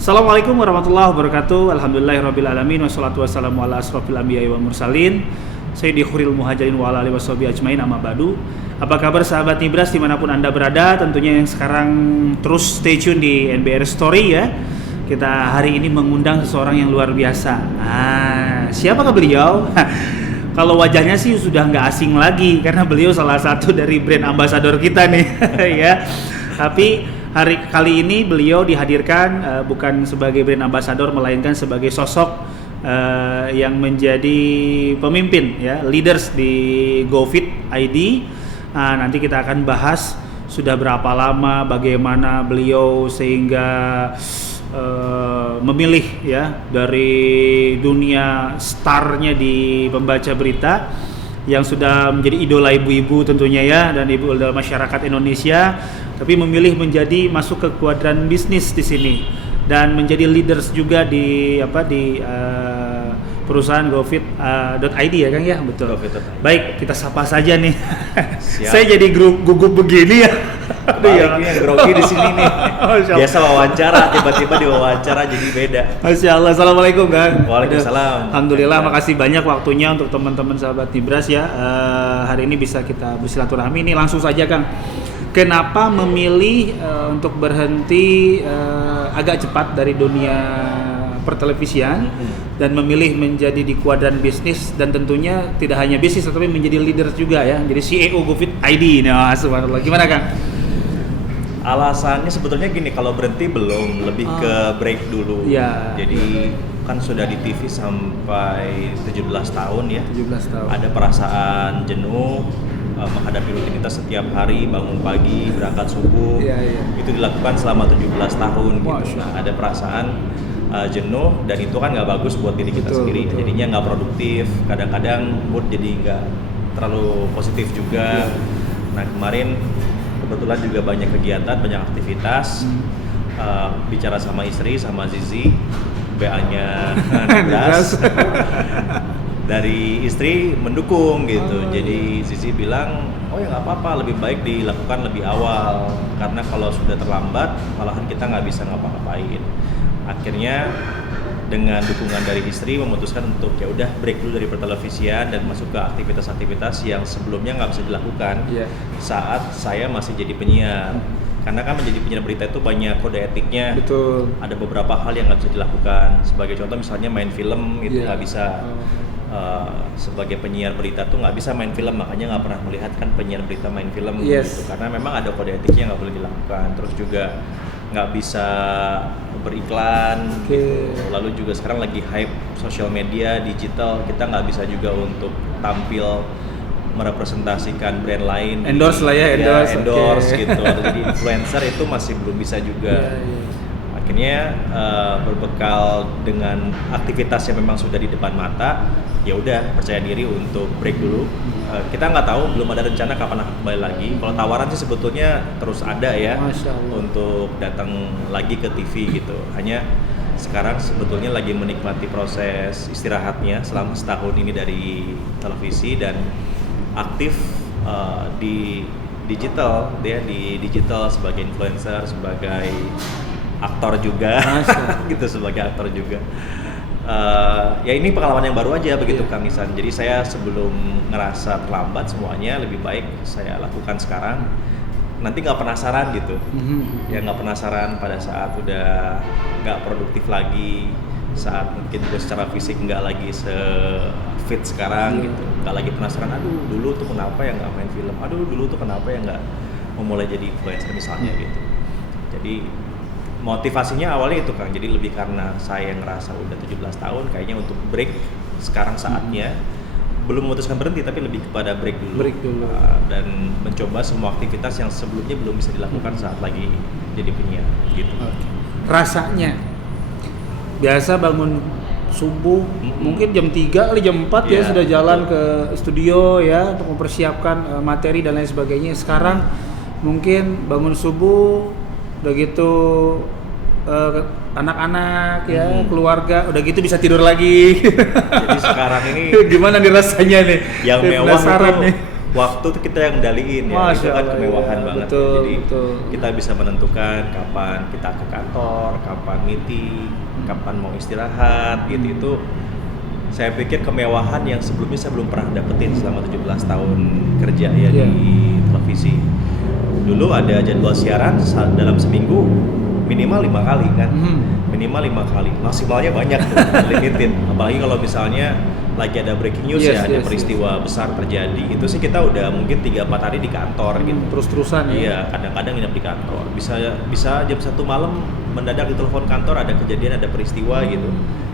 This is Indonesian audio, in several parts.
Assalamualaikum warahmatullahi wabarakatuh. Alhamdulillahirabbil alamin wassalatu wassalamu ala asrofil anbiya'i wal mursalin sayyidi khuril muhajirin wa ala alihi washabihi ajmain amma ba'du. Apa kabar sahabat Nibras dimanapun Anda berada? Tentunya yang sekarang terus stay tune di NBR Story ya. Kita hari ini mengundang seseorang yang luar biasa. Siapakah beliau? Kalau wajahnya sih sudah nggak asing lagi karena beliau salah satu dari brand ambassador kita nih ya. Tapi kali ini beliau dihadirkan bukan sebagai brand ambassador melainkan sebagai sosok yang menjadi pemimpin ya, leaders di GoFit ID. Nanti kita akan bahas sudah berapa lama, bagaimana beliau sehingga memilih ya dari dunia starnya di pembaca berita yang sudah menjadi idola ibu-ibu tentunya ya, dan idola masyarakat Indonesia, tapi memilih menjadi masuk ke kuadran bisnis di sini dan menjadi leaders juga di perusahaan GoFit.id ya Kang ya, betul. Baik, kita sapa saja nih. Saya jadi gugup begini ya. Balik nih yang grogi di sini nih. Biasa wawancara, tiba-tiba diwawancara jadi beda. Masya Allah. Assalamualaikum Kang. Waalaikumsalam. Alhamdulillah, makasih banyak waktunya untuk teman-teman sahabat Nibras ya. Hari ini bisa kita bersilaturahmi. Ini langsung saja Kang. Kenapa memilih untuk berhenti agak cepat dari dunia pertelevisian dan memilih menjadi di kuadran bisnis, dan tentunya tidak hanya bisnis tapi menjadi leader juga ya, jadi CEO GoFit ID. Nah, subhanallah. Gimana Kang? Alasannya sebetulnya gini, kalau berhenti belum, lebih ke break dulu. Ya, jadi kan sudah di TV sampai 17 tahun ya. 17 tahun. Ada perasaan jenuh menghadapi rutinitas setiap hari, bangun pagi, berangkat subuh. Itu dilakukan selama 17 tahun gitu. Nah, ada perasaan jenuh, dan itu kan nggak bagus buat diri kita sendiri. Jadinya nggak produktif, kadang-kadang mood jadi nggak terlalu positif juga. Nah, kemarin kebetulan juga banyak kegiatan, banyak aktivitas. Bicara sama istri, sama Zizi, BA-nya Nibras. Dari istri mendukung gitu. Jadi Zizi bilang, oh ya nggak apa-apa, lebih baik dilakukan lebih awal, karena kalau sudah terlambat malahan kita nggak bisa ngapa-ngapain. Akhirnya dengan dukungan dari istri memutuskan untuk ya udah break dulu dari pertelevisian dan masuk ke aktivitas-aktivitas yang sebelumnya nggak bisa dilakukan saat saya masih jadi penyiar. Karena kan menjadi penyiar berita itu banyak kode etiknya. Betul. Ada beberapa hal yang nggak bisa dilakukan. Sebagai contoh misalnya main film itu nggak bisa. Sebagai penyiar berita tuh nggak bisa main film, makanya nggak pernah melihat kan penyiar berita main film gitu. Karena memang ada kode etiknya nggak boleh dilakukan. Terus juga nggak bisa beriklan gitu. Lalu juga sekarang lagi hype sosial media digital, kita nggak bisa juga untuk tampil merepresentasikan brand lain, endorse lah ya, endorse gitu, atau jadi influencer itu masih belum bisa juga. Akhirnya berbekal dengan aktivitas yang memang sudah di depan mata, ya udah percaya diri untuk break dulu. Kita nggak tahu, belum ada rencana kapan akan kembali lagi. Kalau tawaran sih sebetulnya terus ada ya, untuk datang lagi ke TV gitu. Hanya sekarang sebetulnya lagi menikmati proses istirahatnya selama setahun ini dari televisi, dan aktif di digital sebagai influencer, sebagai aktor juga gitu, sebagai aktor juga. Ya ini pengalaman yang baru aja begitu Kang Isan. Jadi saya sebelum ngerasa terlambat semuanya, lebih baik saya lakukan sekarang. Nanti nggak penasaran gitu, ya nggak penasaran pada saat udah nggak produktif lagi, saat mungkin juga secara fisik nggak lagi se-fit sekarang gitu. Nggak lagi penasaran, aduh dulu tuh kenapa ya nggak main film, aduh dulu tuh kenapa ya nggak memulai jadi influencer misalnya gitu. Jadi motivasinya awalnya itu Kang, jadi lebih karena saya ngerasa udah 17 tahun kayaknya untuk break sekarang saatnya. Belum memutuskan berhenti, tapi lebih kepada break dulu. Dan mencoba semua aktivitas yang sebelumnya belum bisa dilakukan saat lagi jadi penyiar gitu. Rasanya biasa bangun subuh mungkin jam 3 kali jam 4 ya sudah jalan ke studio ya untuk mempersiapkan materi dan lain sebagainya. Sekarang mungkin bangun subuh udah gitu anak-anak ya, keluarga, udah gitu bisa tidur lagi. Jadi sekarang ini gimana nih rasanya nih? Yang mewah itu nih. waktu tuh kita yang kendaliin ya. Masya Itu kan Allah, kemewahan ya, banget. betul, Jadi betul. kita bisa menentukan kapan kita ke kantor, kapan meeting, kapan mau istirahat gitu. Itu saya pikir kemewahan yang sebelumnya saya belum pernah dapetin selama 17 tahun kerja ya Iya. di televisi. Dulu ada jadwal siaran dalam seminggu minimal 5 kali kan. Minimal 5 kali, maksimalnya banyak tuh, limited. Apalagi kalau misalnya lagi ada breaking news Yes, ya, ada yes, peristiwa besar terjadi. Itu sih kita udah mungkin 3-4 hari di kantor gitu. Terus-terusan ya. Iya, kadang-kadang nginep di kantor. Bisa jam 1 malam mendadak ditelepon kantor ada kejadian, ada peristiwa gitu.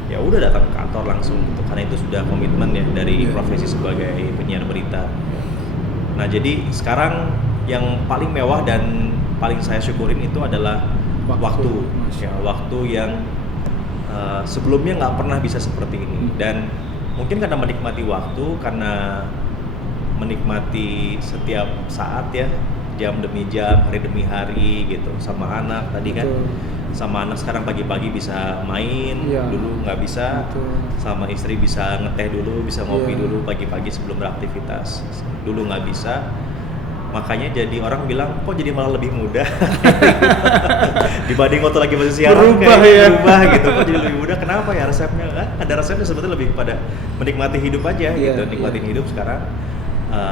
Ya udah datang ke kantor langsung gitu. Karena itu sudah komitmen ya dari profesi sebagai penyiar berita. Nah, jadi sekarang yang paling mewah dan paling saya syukurin itu adalah waktu. Ya, waktu yang sebelumnya nggak pernah bisa seperti ini. Dan mungkin karena menikmati waktu, karena menikmati setiap saat ya, jam demi jam, hari demi hari gitu, sama anak tadi kan. Sama anak sekarang pagi-pagi bisa main, dulu nggak bisa. Sama istri bisa ngeteh dulu, bisa ngopi dulu pagi-pagi sebelum beraktivitas. Dulu nggak bisa. Makanya jadi orang bilang kok jadi malah lebih muda dibanding waktu lagi masih siaran, berubah gitu. Kok jadi lebih muda, kenapa ya resepnya? Ada resepnya sebetulnya lebih pada menikmati hidup aja gitu. Nikmatin hidup sekarang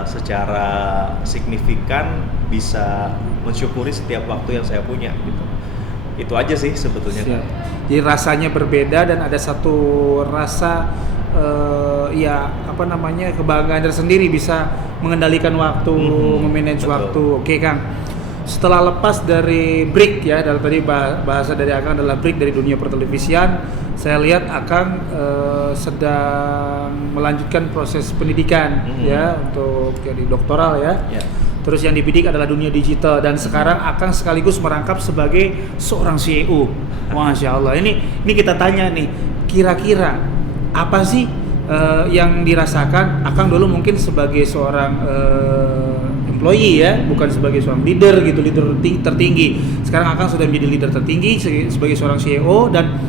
secara signifikan, bisa mensyukuri setiap waktu yang saya punya gitu. Itu aja sih sebetulnya. Jadi rasanya berbeda dan ada satu rasa kebanggaan tersendiri bisa mengendalikan waktu, memanage waktu. Oke Kang, setelah lepas dari break ya, dari tadi bahasa dari Akang adalah break dari dunia pertelevisian, saya lihat Akang sedang melanjutkan proses pendidikan ya untuk jadi doktoral ya. Terus yang dibidik adalah dunia digital dan sekarang Akang sekaligus merangkap sebagai seorang CEO. Masya Allah. Ini kita tanya nih, kira-kira apa sih yang dirasakan Akang dulu mungkin sebagai seorang employee ya, bukan sebagai seorang leader gitu, leader tertinggi. Sekarang Akang sudah menjadi leader tertinggi sebagai seorang CEO dan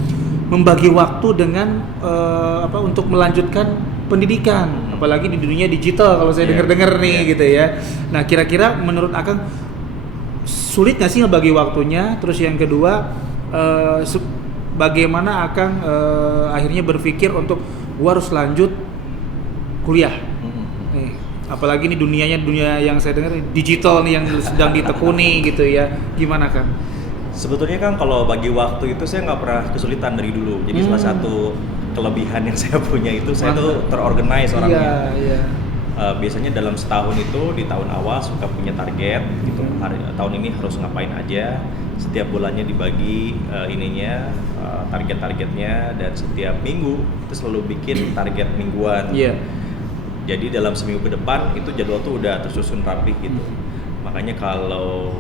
membagi waktu dengan untuk melanjutkan pendidikan, apalagi di dunia digital kalau saya dengar-dengar nih gitu ya. Nah, kira-kira menurut Akang sulit nggak sih ngebagi waktunya? Terus yang kedua, bagaimana Akang akhirnya berpikir untuk gua harus lanjut kuliah? Nih, apalagi ini dunia yang saya dengar digital nih yang sedang ditekuni gitu ya. Gimana Kang? Sebetulnya kan kalau bagi waktu itu saya nggak pernah kesulitan dari dulu. Jadi salah satu kelebihan yang saya punya itu saya tuh terorganize orangnya. Biasanya dalam setahun itu di tahun awal suka punya target gitu. Tahun ini harus ngapain aja. Setiap bulannya dibagi target-targetnya, dan setiap minggu itu selalu bikin target mingguan. Jadi dalam seminggu ke depan itu jadwal tuh udah tersusun rapi gitu. Makanya kalau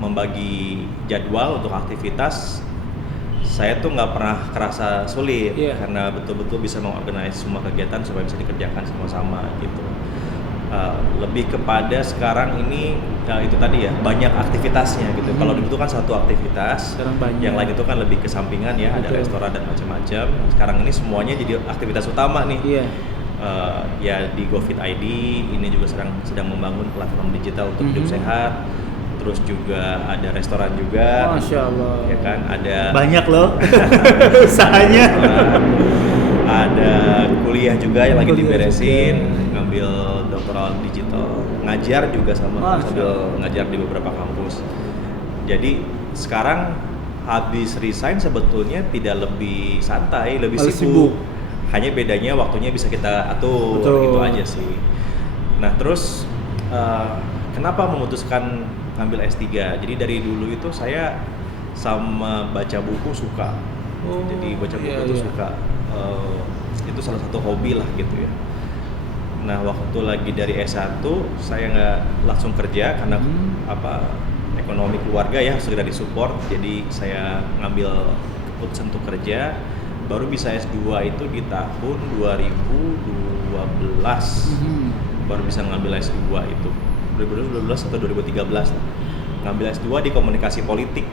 membagi jadwal untuk aktivitas, saya tuh nggak pernah kerasa sulit karena betul-betul bisa mengorganize semua kegiatan supaya bisa dikerjakan sama-sama gitu. Lebih kepada sekarang ini itu tadi ya, banyak aktivitasnya gitu. Kalau dulu itu kan satu aktivitas, yang lain itu kan lebih ke sampingan ya, ada restoran dan macam-macam. Sekarang ini semuanya jadi aktivitas utama nih. Ya di GoFit ID ini juga sedang membangun platform digital untuk hidup sehat. Terus juga ada restoran juga. Masya Allah. Ya kan, ada banyak loh usahanya. Ada kuliah juga yang lagi diberesin, ngambil doktoral digital, ngajar juga sambil ngajar di beberapa kampus. Jadi sekarang habis resign sebetulnya tidak lebih santai, lebih sibuk. Hanya bedanya waktunya bisa kita atur, gitu aja sih. Nah terus kenapa memutuskan ngambil S3? Jadi dari dulu itu saya sama baca buku suka. Jadi baca buku itu suka. Itu salah satu hobi lah gitu ya. Nah waktu lagi dari S1 saya nggak langsung kerja karena ekonomi keluarga ya harus segera disupport. Jadi saya ngambil keputusan untuk kerja. Baru bisa S2 itu di tahun 2012. Baru bisa ngambil S2 itu 2012 atau 2013 ngambil S2 di komunikasi politik.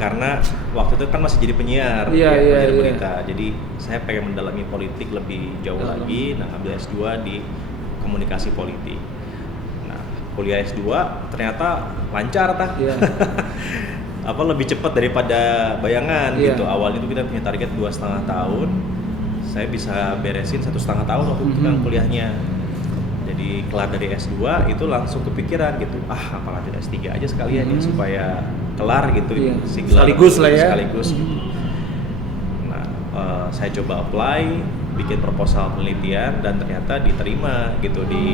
Karena waktu itu kan masih jadi penyiar, berita. Jadi saya pengen mendalami politik lebih jauh lagi, ngambil S2 di komunikasi politik. kuliah S2 ternyata lancar tah. Iya. Apa lebih cepat daripada bayangan Iya. gitu. Awalnya itu kita punya target 2,5 tahun. Saya bisa beresin 1,5 tahun waktu itu kan kuliahnya. Jadi kelar dari S2 itu langsung kepikiran gitu. Apa lanjut S3 aja sekalian ya supaya kelar gitu. Iya. Si gelar Sekaligus lah ya. Sekaligus. Nah, saya coba apply, bikin proposal penelitian dan ternyata diterima gitu di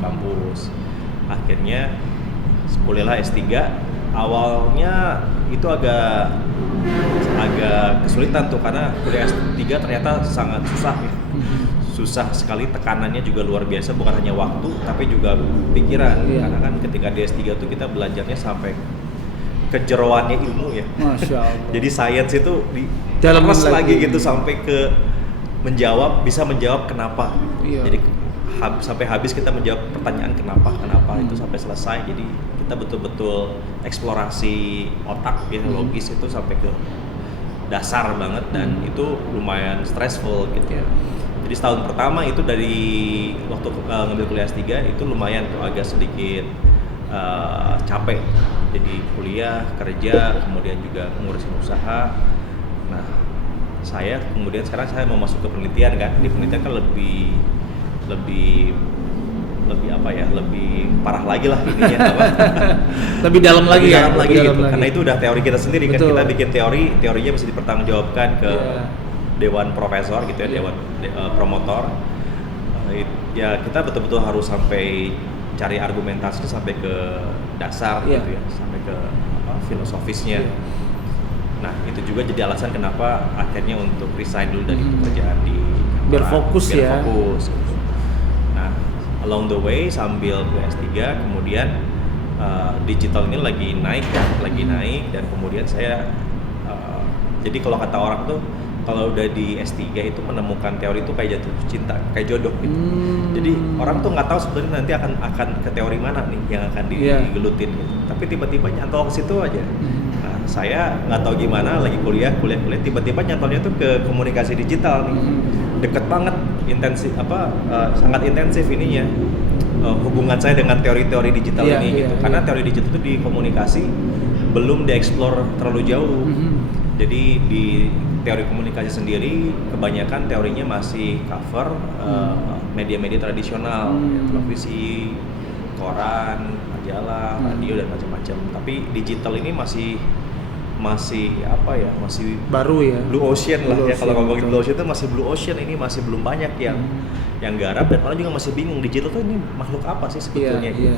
kampus. Akhirnya kuliahlah S3. Awalnya itu agak kesulitan tuh karena kuliah S3 ternyata sangat susah ya. Susah sekali, tekanannya juga luar biasa, bukan hanya waktu tapi juga pikiran. Karena kan ketika di S3 tuh kita belajarnya sampai kejeroannya ilmu ya. Masya Allah. Jadi sains itu di Dalamin lagi lagi gitu sampai ke bisa menjawab kenapa. Iya. Jadi sampai habis kita menjawab pertanyaan kenapa itu sampai selesai. Jadi kita betul-betul eksplorasi otak ya, logis itu sampai ke dasar banget dan itu lumayan stressful gitu ya. Jadi setahun pertama itu dari waktu ngambil kuliah S3 itu lumayan tuh agak sedikit capek. Jadi kuliah, kerja, kemudian juga ngurusin usaha. Nah, kemudian sekarang saya mau masuk ke penelitian kan. Di penelitian kan lebih apa ya, lebih parah lagi lah ininya apa. Lebih dalam lagi ya. Dalam lagi gitu. Karena itu udah teori kita sendiri. Betul. Kan kita bikin teorinya bisa dipertanggungjawabkan ke dewan profesor gitu ya, dewan promotor. Ya kita betul-betul harus sampai cari argumentasi sampai ke dasar gitu ya, sampai ke filosofisnya. Nah, itu juga jadi alasan kenapa akhirnya untuk resign dulu dari pekerjaan di kantoran, biar fokus. Gitu. Nah, along the way sambil ke S3 kemudian digital ini lagi naik dan kemudian saya jadi kalau kata orang tuh kalau udah di S3 itu menemukan teori itu kayak jatuh cinta, kayak jodoh gitu. Jadi orang tuh nggak tahu sebenarnya nanti akan ke teori mana nih yang akan digelutin gitu. Tapi tiba-tiba nyantol ke situ aja. Nah, saya nggak tahu gimana lagi kuliah tiba-tiba nyantolnya tuh ke komunikasi digital nih. Deket banget, sangat intensif ininya. Hubungan saya dengan teori-teori digital ini gitu. Karena teori digital itu di komunikasi belum dieksplor terlalu jauh. Jadi di teori komunikasi sendiri kebanyakan teorinya masih cover media-media tradisional, televisi, koran, majalah, radio dan macam-macam. Tapi digital ini masih baru ya. Blue ocean lah ya, kalau ngomongin blue ocean itu masih blue ocean, ini masih belum banyak yang garap dan orang juga masih bingung digital tuh ini makhluk apa sih sebetulnya gitu.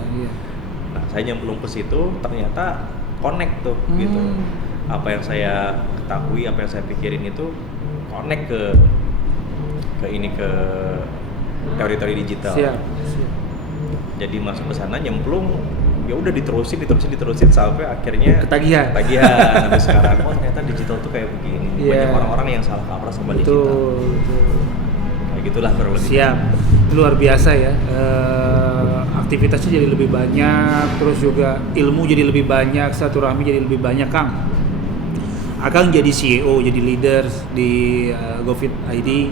Nah, saya nyemplung ke situ ternyata connect tuh gitu. Apa yang saya ketahui, apa yang saya pikirin itu connect ke teori-teori digital. Siap. Jadi masuk ke sana nyemplung, ya udah diterusin sampai akhirnya ketagihan sampai sekarang. Ternyata digital tuh kayak begini. Banyak orang-orang yang salah kaprah sama digital. Kayak gitulah kurang lebih. Siap. Luar biasa ya. Aktivitasnya jadi lebih banyak, terus juga ilmu jadi lebih banyak, silaturahmi jadi lebih banyak, Kang. Akang jadi CEO, jadi leader di GoFit ID.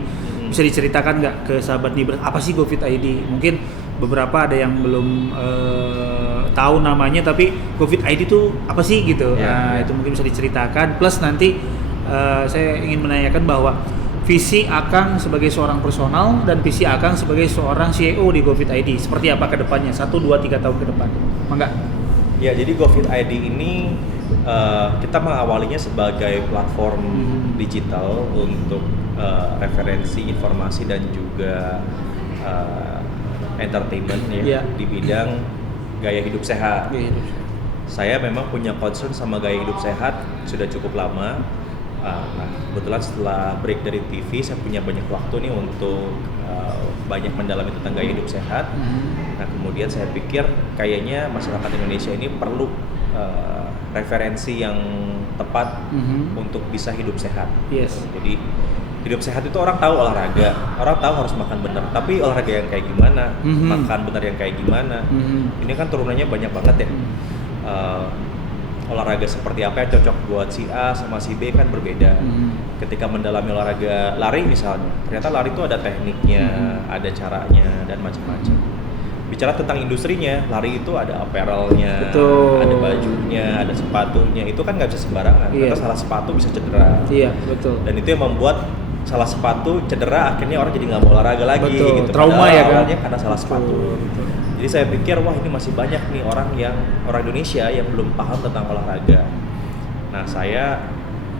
Bisa diceritakan nggak ke sahabat Nibras apa sih GoFit ID? Mungkin beberapa ada yang belum tahu namanya, tapi GoFit ID itu apa sih gitu? Itu mungkin bisa diceritakan. Plus nanti saya ingin menanyakan bahwa visi Akang sebagai seorang personal dan visi Akang sebagai seorang CEO di GoFit ID seperti apa ke depannya? 1, 2, 3 tahun ke depan. Mangga. Ya, jadi GoFit ID ini kita mengawalinya sebagai platform digital untuk referensi informasi dan juga entertainment di bidang gaya hidup sehat. Saya memang punya concern sama gaya hidup sehat sudah cukup lama. Nah, kebetulan setelah break dari TV saya punya banyak waktu nih untuk banyak mendalami tentang gaya hidup sehat. Nah, kemudian saya pikir kayaknya masyarakat Indonesia ini perlu referensi yang tepat untuk bisa hidup sehat. Jadi hidup sehat itu orang tahu olahraga, orang tahu harus makan benar, tapi olahraga yang kayak gimana, makan benar yang kayak gimana, ini kan turunannya banyak banget ya. Olahraga seperti apa yang cocok buat si A sama si B kan berbeda. Ketika mendalami olahraga lari misalnya, ternyata lari itu ada tekniknya, ada caranya dan macam-macam. bicara tentang industrinya, lari itu ada apparelnya, Betul. ada bajunya, ada sepatunya, itu kan nggak bisa sembarangan. Iya. Karena salah sepatu bisa cedera. Iya, betul. Dan itu yang membuat salah sepatu cedera, akhirnya orang jadi nggak mau olahraga lagi. Betul. Gitu. Trauma Padahal ya kan? awalnya karena salah sepatu. Gitu. Jadi saya pikir wah ini masih banyak nih orang Indonesia yang belum paham tentang olahraga. Nah saya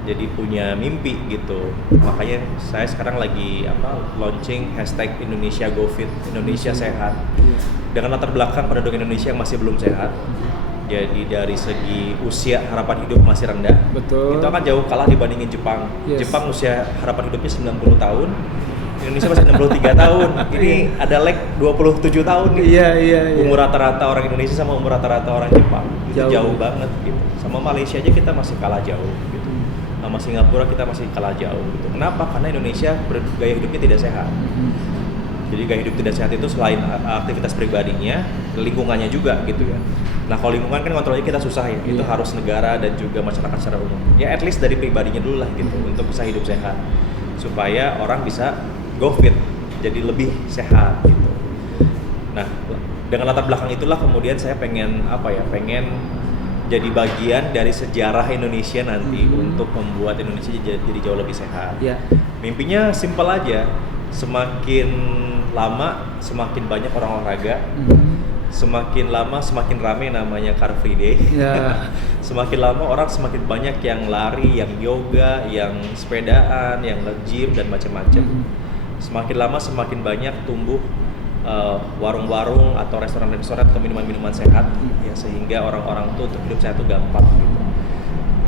jadi punya mimpi gitu, makanya saya sekarang lagi launching hashtag Indonesia Go Fit, Indonesia Sehat, dengan latar belakang penduduk Indonesia yang masih belum sehat. Jadi dari segi usia harapan hidup masih rendah. Betul. Itu akan jauh kalah dibandingin Jepang. Yes. Jepang usia harapan hidupnya 90 tahun, Indonesia masih 63 tahun. Ini ada lag 27 tahun nih. Iya. Umur rata-rata orang Indonesia sama umur rata-rata orang Jepang itu jauh banget gitu. Sama Malaysia aja kita masih kalah jauh gitu. Sama Singapura kita masih kalah jauh gitu. Kenapa? Karena Indonesia gaya hidupnya tidak sehat. Jadi gaya hidup tidak sehat itu selain aktivitas pribadinya, lingkungannya juga gitu ya. Nah kalau lingkungan kan kontrolnya kita susah ya, itu harus negara dan juga masyarakat secara umum. Ya at least dari pribadinya dulu lah gitu, untuk bisa hidup sehat. Supaya orang bisa go fit, jadi lebih sehat gitu. Nah dengan latar belakang itulah kemudian saya pengen jadi bagian dari sejarah Indonesia nanti untuk membuat Indonesia jadi jauh lebih sehat. Ya. Mimpinya simpel aja, semakin lama semakin banyak orang olahraga, semakin lama semakin ramai namanya Car Free Day. Ya. Semakin lama orang semakin banyak yang lari, yang yoga, yang sepedaan, yang nge-gym dan macam-macam. Semakin lama semakin banyak tumbuh warung-warung atau restoran-restoran atau minuman-minuman sehat ya, sehingga orang-orang tuh untuk hidup sehat tuh gampang gitu.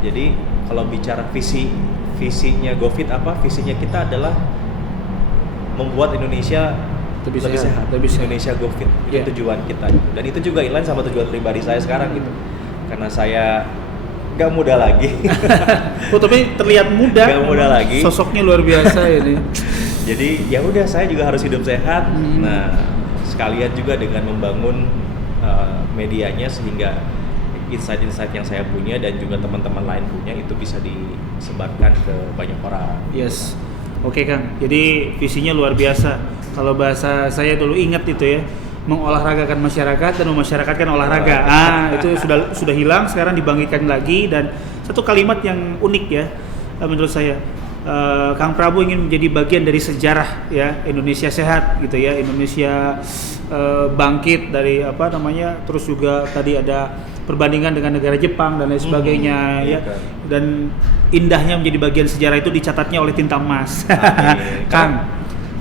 Jadi kalau bicara visinya GoFit visinya kita adalah membuat Indonesia lebih sehat. Indonesia GoFit itu tujuan kita gitu. Dan itu juga inline sama tujuan pribadi saya sekarang gitu. Karena saya nggak muda lagi. Oh tapi terlihat muda. Nggak muda lagi. Sosoknya luar biasa ini. Jadi ya udah saya juga harus hidup sehat. Nah sekalian juga dengan membangun medianya sehingga insight-insight yang saya punya dan juga teman-teman lain punya itu bisa disebarkan ke banyak orang. Yes. Oke Kang. Jadi visinya luar biasa. Kalau bahasa saya dulu ingat itu ya, mengolahragakan masyarakat dan memasyarakatkan olahraga. Itu sudah hilang, sekarang dibangkitkan lagi. Dan satu kalimat yang unik ya menurut saya. Kang Prabu ingin menjadi bagian dari sejarah ya Indonesia sehat gitu ya, Indonesia bangkit dari terus juga tadi ada perbandingan dengan negara Jepang dan lain sebagainya ya, dan indahnya menjadi bagian sejarah itu dicatatnya oleh tinta emas. Kang,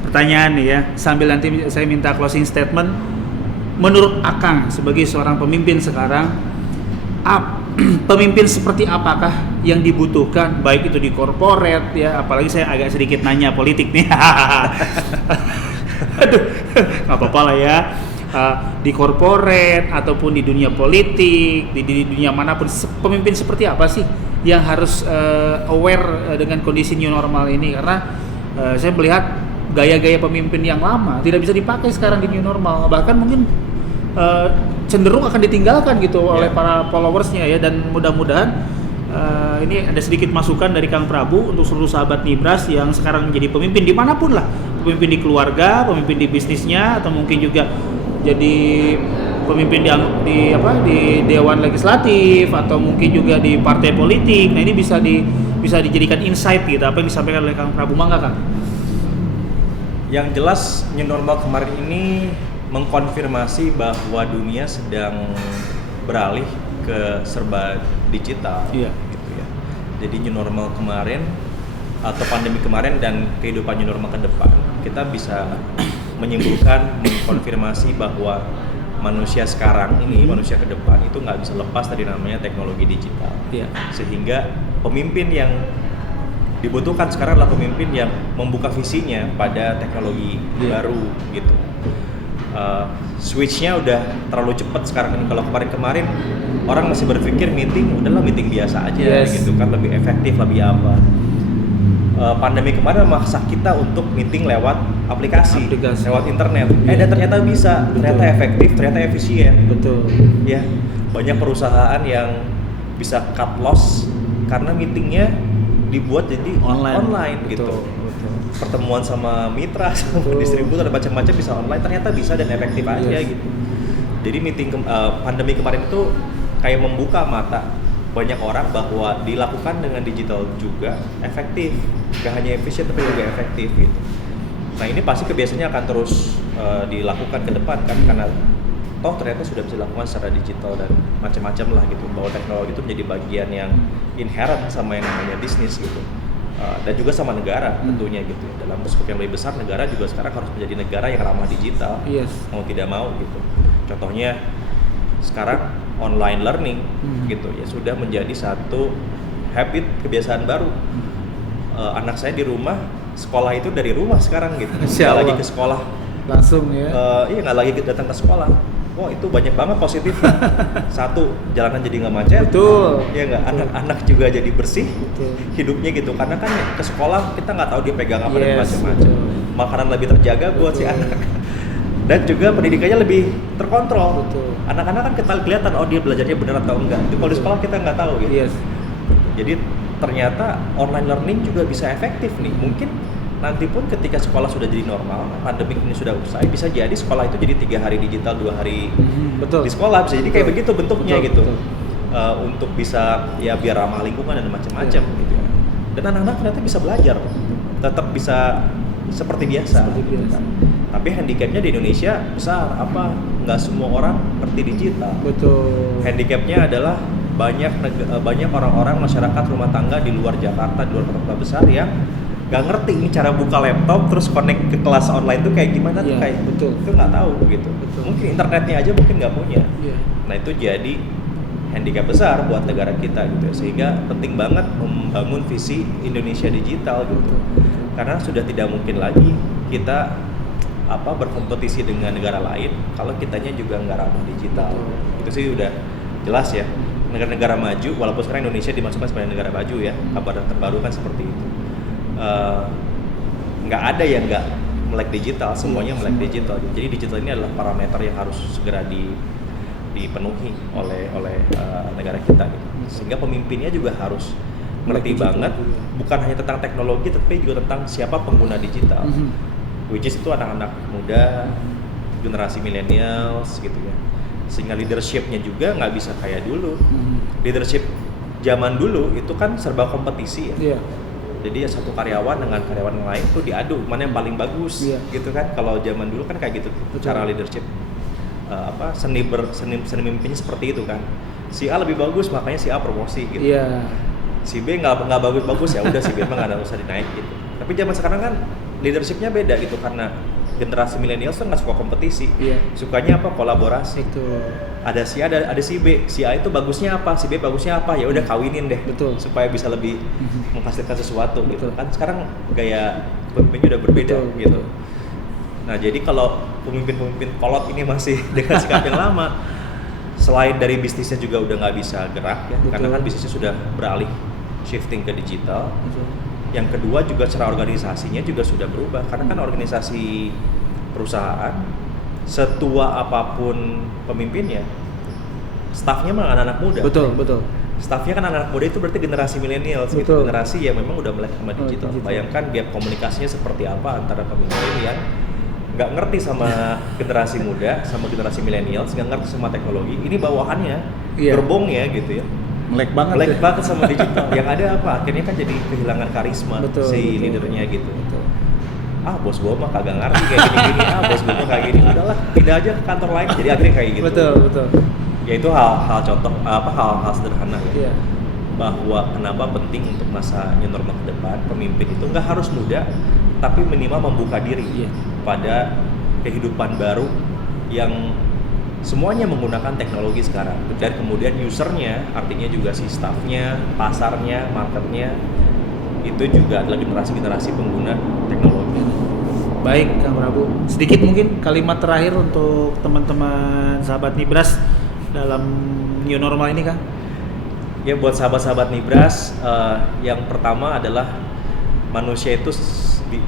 pertanyaan nih ya, sambil nanti saya minta closing statement. Menurut Akang sebagai seorang pemimpin sekarang, pemimpin seperti apakah yang dibutuhkan, baik itu di korporat ya, apalagi saya agak sedikit nanya politik nih. Aduh, nggak apa-apa lah ya. Di korporat ataupun di dunia politik, di dunia manapun, pemimpin seperti apa sih yang harus aware dengan kondisi new normal ini? Karena saya melihat gaya-gaya pemimpin yang lama tidak bisa dipakai sekarang di new normal, bahkan mungkin cenderung akan ditinggalkan gitu oleh para followersnya ya. Dan mudah-mudahan ini ada sedikit masukan dari Kang Prabu untuk seluruh sahabat Nibras yang sekarang menjadi pemimpin dimanapun lah, pemimpin di keluarga, pemimpin di bisnisnya, atau mungkin juga jadi pemimpin di dewan legislatif atau mungkin juga di partai politik. Nah ini bisa dijadikan insight gitu apa yang disampaikan oleh Kang Prabu. Mangga Kang. Yang jelas new normal kemarin ini mengkonfirmasi bahwa dunia sedang beralih ke serba digital, gitu ya. Jadi new normal kemarin atau pandemi kemarin dan kehidupan new normal ke depan, kita bisa menyimpulkan, mengkonfirmasi bahwa manusia sekarang ini, manusia ke depan itu nggak bisa lepas dari namanya teknologi digital. Sehingga pemimpin yang dibutuhkan sekarang adalah pemimpin yang membuka visinya pada teknologi baru gitu. Switch-nya udah terlalu cepat sekarang ini. Kalau kemarin orang masih berpikir meeting udahlah meeting biasa aja gitu kan, lebih efektif, lebih apa. Pandemi kemarin memaksa kita untuk meeting lewat aplikasi. Lewat internet. Dan ternyata bisa, ternyata efektif, ternyata efisien. Betul. Ya, banyak perusahaan yang bisa cut loss karena meetingnya dibuat jadi online gitu. Pertemuan sama mitra, sama distributor dan macam-macam bisa online, ternyata bisa dan efektif aja gitu. Jadi pandemi kemarin itu kayak membuka mata banyak orang bahwa dilakukan dengan digital juga efektif, gak hanya efisien tapi juga efektif gitu. Nah ini pasti kebiasaannya akan terus dilakukan ke depan kan, karena toh ternyata sudah bisa dilakukan secara digital dan macam-macam lah gitu, bahwa teknologi itu menjadi bagian yang inherent sama yang namanya bisnis gitu. Dan juga sama negara tentunya gitu. Dalam skop yang lebih besar, negara juga sekarang harus menjadi negara yang ramah digital, mau tidak mau gitu. Contohnya sekarang online learning gitu ya sudah menjadi satu habit, kebiasaan baru. Anak saya di rumah sekolah itu dari rumah sekarang gitu, nggak lagi ke sekolah langsung ya. Iya, nggak lagi datang ke sekolah. Wah itu banyak banget positifnya. Satu, jalanan jadi nggak macet. Betul. Ya nggak, anak-anak juga jadi bersih. Betul. Hidupnya gitu. Karena kan ke sekolah kita nggak tahu dia pegang apa dan macam-macam. Betul. Makanan lebih terjaga buat si anak. Dan juga pendidikannya lebih terkontrol. Betul. Anak-anak kan kita kelihatan oh dia belajarnya benar atau enggak. Itu kalau di sekolah kita nggak tahu gitu. Yes. Jadi ternyata online learning juga bisa efektif nih. Mungkin nanti pun ketika sekolah sudah jadi normal, pandemi ini sudah usai, bisa jadi sekolah itu jadi 3 hari digital, 2 hari betul. di sekolah, bisa jadi kayak begitu bentuknya gitu. Betul. Untuk bisa ya biar ramah lingkungan dan macam-macam gitu ya. Dan anak-anak ternyata bisa belajar, tetap bisa seperti biasa. Kan. Tapi handicapnya di Indonesia besar, apa? Nggak semua orang ngerti digital. Betul. Handicapnya adalah banyak orang-orang masyarakat rumah tangga di luar Jakarta, di luar kota besar yang nggak ngerti nih cara buka laptop terus connect ke kelas online tuh kayak gimana tuh kayak betul. Itu nggak tahu gitu. Betul. Mungkin internetnya aja mungkin nggak punya. Nah itu jadi handicap besar buat negara kita gitu, sehingga penting banget membangun visi Indonesia digital gitu. Karena sudah tidak mungkin lagi kita berkompetisi dengan negara lain kalau kitanya juga nggak ramah digital. Itu sih udah jelas ya. Negara-negara maju, walaupun sekarang Indonesia dimasukkan sebagai negara maju ya, kabar terbaru kan seperti itu. Nggak ada yang nggak melek digital, semuanya melek digital. Jadi digital ini adalah parameter yang harus segera dipenuhi oleh negara kita gitu. Sehingga pemimpinnya juga harus ngerti banget, bukan hanya tentang teknologi tapi juga tentang siapa pengguna digital, which is itu anak-anak muda, generasi millennials gitu ya. Sehingga leadership-nya juga nggak bisa kayak dulu. Leadership zaman dulu itu kan serba kompetisi ya. Jadi ya satu karyawan dengan karyawan yang lain tuh diadu mana yang paling bagus gitu kan. Kalau zaman dulu kan kayak gitu. Betul. Cara leadership seni memimpinnya seperti itu kan. Si A lebih bagus makanya si A promosi gitu. Si B nggak bagus ya udah si B mah nggak usah dinaik gitu. Tapi zaman sekarang kan leadershipnya beda gitu, karena generasi milenial tuh nggak suka kompetisi, sukanya kolaborasi. Betul. Ada si A, ada si B, si A itu bagusnya apa, si B bagusnya apa, ya udah kawinin deh. Betul. Supaya bisa lebih menghasilkan sesuatu. Betul. Gitu kan sekarang gaya pemimpinnya udah berbeda. Betul. Gitu. Nah jadi kalau pemimpin kolot ini masih dengan sikap yang lama, selain dari bisnisnya juga udah nggak bisa gerak ya. Betul. Karena kan bisnisnya sudah beralih shifting ke digital. Betul. Yang kedua juga secara organisasinya juga sudah berubah, karena kan organisasi perusahaan setua apapun pemimpinnya, stafnya mah anak-anak muda. Betul. Stafnya kan anak-anak muda, itu berarti generasi milenial, gitu. Generasi yang memang udah melek sama digital. Bayangkan gap komunikasinya seperti apa antara pemimpin yang nggak ngerti sama generasi muda, sama generasi milenial, nggak ngerti sama teknologi. Ini bawahannya, gerbongnya gitu ya. Melek banget sama digital. Yang ada apa? Akhirnya kan jadi kehilangan karisma leadernya gitu. Betul. Bos gua mah kagak ngerti kayak gini-gini. Bos gua mah kayak gini. Udahlah, pindah aja ke kantor lain. Jadi akhirnya kayak gitu. Betul. Ya itu hal contoh hal sederhana ya. Bahwa kenapa penting untuk masa new normal ke depan, pemimpin itu nggak harus muda, tapi minimal membuka diri pada kehidupan baru yang semuanya menggunakan teknologi sekarang. Dan kemudian usernya, artinya juga si staffnya, pasarnya, marketnya, itu juga adalah generasi pengguna teknologi. Baik Kang Prabu, sedikit mungkin kalimat terakhir untuk teman-teman sahabat Nibras dalam new normal ini Kang. Ya buat sahabat-sahabat Nibras, yang pertama adalah manusia itu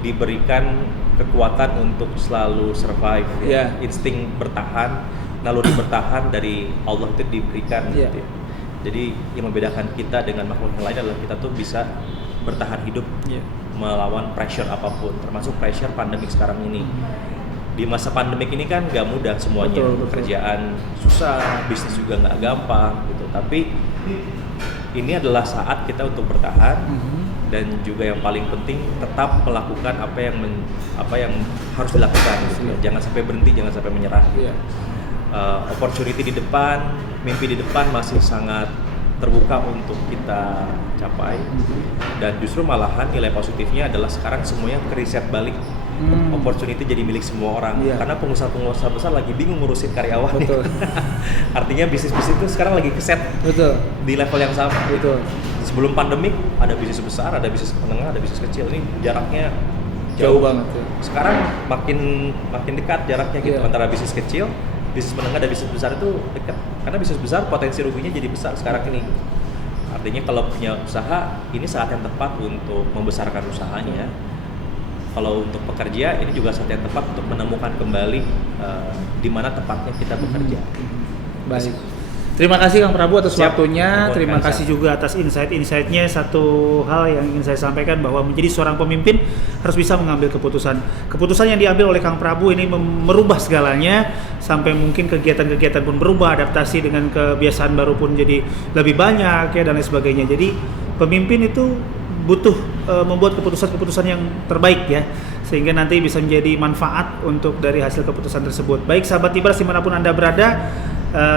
diberikan kekuatan untuk selalu survive, insting bertahan, naluri bertahan dari Allah itu diberikan gitu ya. Jadi yang membedakan kita dengan makhluk yang lain adalah kita tuh bisa bertahan hidup melawan pressure apapun, termasuk pressure pandemik sekarang ini. di masa pandemik ini kan nggak mudah semuanya. Betul. Pekerjaan susah, bisnis juga nggak gampang gitu. Tapi ini adalah saat kita untuk bertahan dan juga yang paling penting tetap melakukan apa yang harus dilakukan gitu. Jangan sampai berhenti, jangan sampai menyerah gitu. Opportunity di depan, mimpi di depan masih sangat terbuka untuk kita capai, dan justru malahan nilai positifnya adalah sekarang semuanya ke-reset balik. Opportunity jadi milik semua orang, karena pengusaha-pengusaha besar lagi bingung ngurusin karyawan. Betul. Artinya bisnis-bisnis itu sekarang lagi keset di level yang sama. Betul. Sebelum pandemik ada bisnis besar, ada bisnis menengah, ada bisnis kecil. Ini jaraknya Jauh banget ya. Sekarang makin dekat jaraknya gitu, antara bisnis kecil, bisnis menengah, dan bisnis besar itu dekat. Karena bisnis besar potensi ruginya jadi besar sekarang ini. Artinya kalau punya usaha, ini saat yang tepat untuk membesarkan usahanya. Kalau untuk pekerja, ini juga saat yang tepat untuk menemukan kembali di mana tepatnya kita bekerja. Baik. Terima kasih Kang Prabu atas waktunya. Terima Kang kasih juga atas insight-insightnya. Satu hal yang ingin saya sampaikan bahwa menjadi seorang pemimpin harus bisa mengambil keputusan. Keputusan yang diambil oleh Kang Prabu ini merubah segalanya, sampai mungkin kegiatan-kegiatan pun berubah, adaptasi dengan kebiasaan baru pun jadi lebih banyak ya, dan lain sebagainya. Jadi pemimpin itu butuh membuat keputusan-keputusan yang terbaik ya, sehingga nanti bisa menjadi manfaat untuk dari hasil keputusan tersebut. Baik sahabat Ibras dimanapun Anda berada,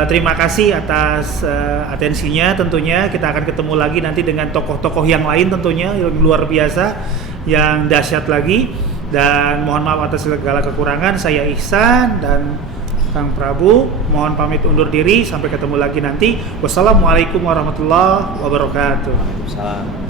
terima kasih atas atensinya. Tentunya kita akan ketemu lagi nanti dengan tokoh-tokoh yang lain tentunya yang luar biasa, yang dahsyat lagi. Dan mohon maaf atas segala kekurangan. Saya Ihsan dan Kang Prabu mohon pamit undur diri, sampai ketemu lagi nanti. Wassalamualaikum warahmatullahi wabarakatuh. Waalaikumsalam.